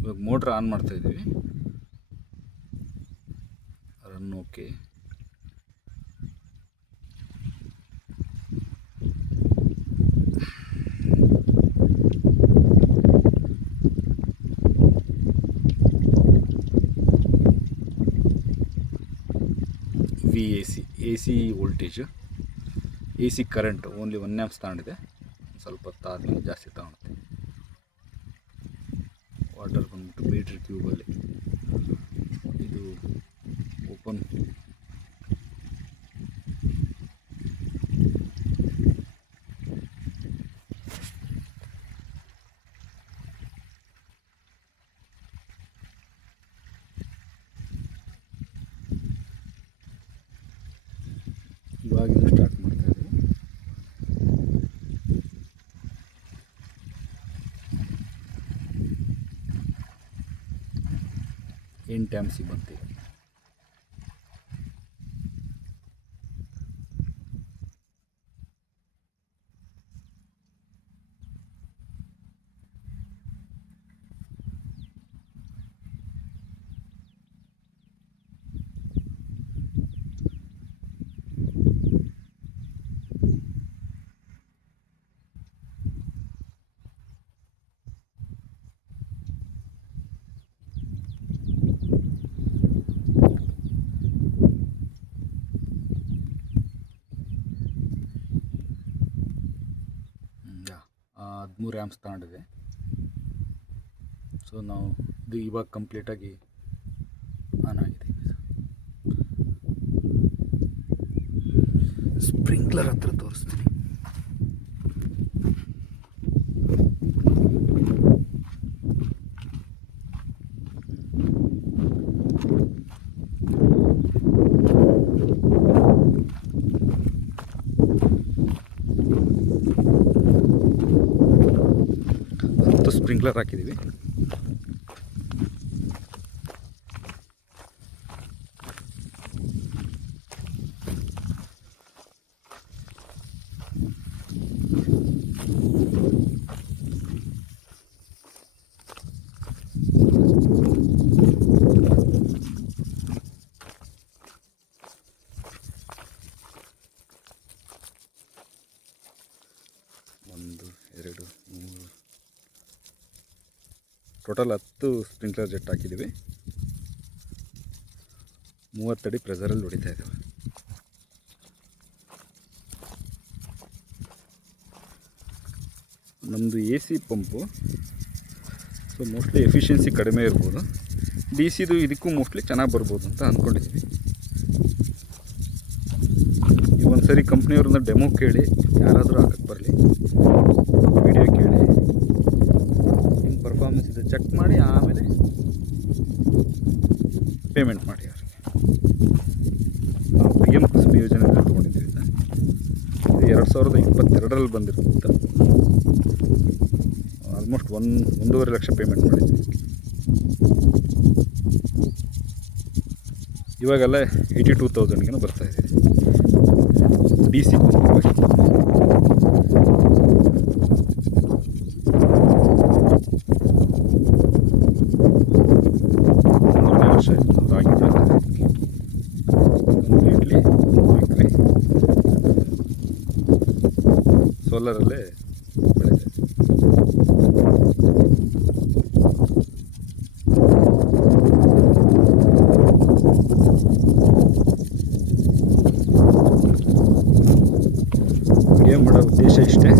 ಇವಾಗ motor on ಮಾಡ್ತಾ ಇದ್ದೀವಿ. Run okay. A C voltage, A C current only 1 amps ತಗೊಂಡಿದೆ. ಸ್ವಲ್ಪ ಹೊತ್ತು ಆದಮೇಲೆ ಜಾಸ್ತಿ ತಗೊಳುತ್ತೆ. ವಾಟರ್ ಬಂದ್ಬಿಟ್ಟು ಮೀಟ್ರ್ ಕ್ಯೂಬಲ್ಲಿ ಇದು ಓಪನ್. ಇವಾಗಿಂದ ಸ್ಟಾರ್ಟ್ ಮಾಡ್ತಾ ಇದ್ದೀವಿ. ಎಂಟು ಬಂತು. ಮೂರು ಆ್ಯಂಪ್ಸ್ ತಗೊಂಡಿದೆ. ಸೊ ನಾವು ಇದು ಇವಾಗ ಕಂಪ್ಲೀಟಾಗಿ ಆನ್ ಆಗಿದೆ. ಸ್ಪ್ರಿಂಕ್ಲರ್ ಹತ್ರ ತೋರಿಸ್ತೀನಿ. ಸ್ಪ್ರಿಂಕ್ಲರ್ ಹಾಕಿದ್ದೀವಿ. ಟೋಟಲ್ 10 ಸ್ಪ್ರಿಂಕ್ಲರ್ ಜೆಟ್ ಹಾಕಿದ್ದೀವಿ. 30 ಅಡಿ ಪ್ರೆಸರಲ್ಲಿ ಹೊಡಿತಾ ಇದ್ದಾವೆ. ನಮ್ಮದು A C pump, so mostly efficiency ಕಡಿಮೆ ಇರ್ಬೋದು. ಡಿ ಸಿದು ಇದಕ್ಕೂ ಮೋಸ್ಟ್ಲಿ ಚೆನ್ನಾಗಿ ಬರ್ಬೋದು ಅಂತ ಅಂದ್ಕೊಂಡಿದ್ದೀವಿ. ಈಗ ಒಂದು ಸರಿ ಕಂಪ್ನಿಯವ್ರನ್ನ ಡೆಮೋ ಕೇಳಿ, ಯಾರಾದರೂ ಹಾಕಕ್ಕೆ ಬರಲಿ, ವಿಡಿಯೋ ಕೇಳಿ, ನಿಮ್ಮ ಪರ್ಫಾರ್ಮೆನ್ಸ್ ಇದೆ ಚೆಕ್ ಮಾಡಿ ಆಮೇಲೆ ಪೇಮೆಂಟ್ ಮಾಡಿ ಅವ್ರಿಗೆ. ನಾವು PM ಕುಸುಮ್ ಯೋಜನೆಯಲ್ಲಿ ತೊಗೊಂಡಿದ್ದೀವಿ. ಇದು 2022ರಲ್ಲಿ ಬಂದಿರುತ್ತೆ. ಆಲ್ಮೋಸ್ಟ್ 1.5 ಲಕ್ಷ ಪೇಮೆಂಟ್ ಮಾಡಿದ್ವಿ. ಇವಾಗೆಲ್ಲ 82,000 ಬರ್ತಾಯಿದೆ ಡಿ ಸಿ. ಸೋಲರಲ್ಲೇ ಬೆಳೆದಿದೆ. ವಿಡಿಯೋ ಮಾಡೋ ಉದ್ದೇಶ ಇಷ್ಟೇ.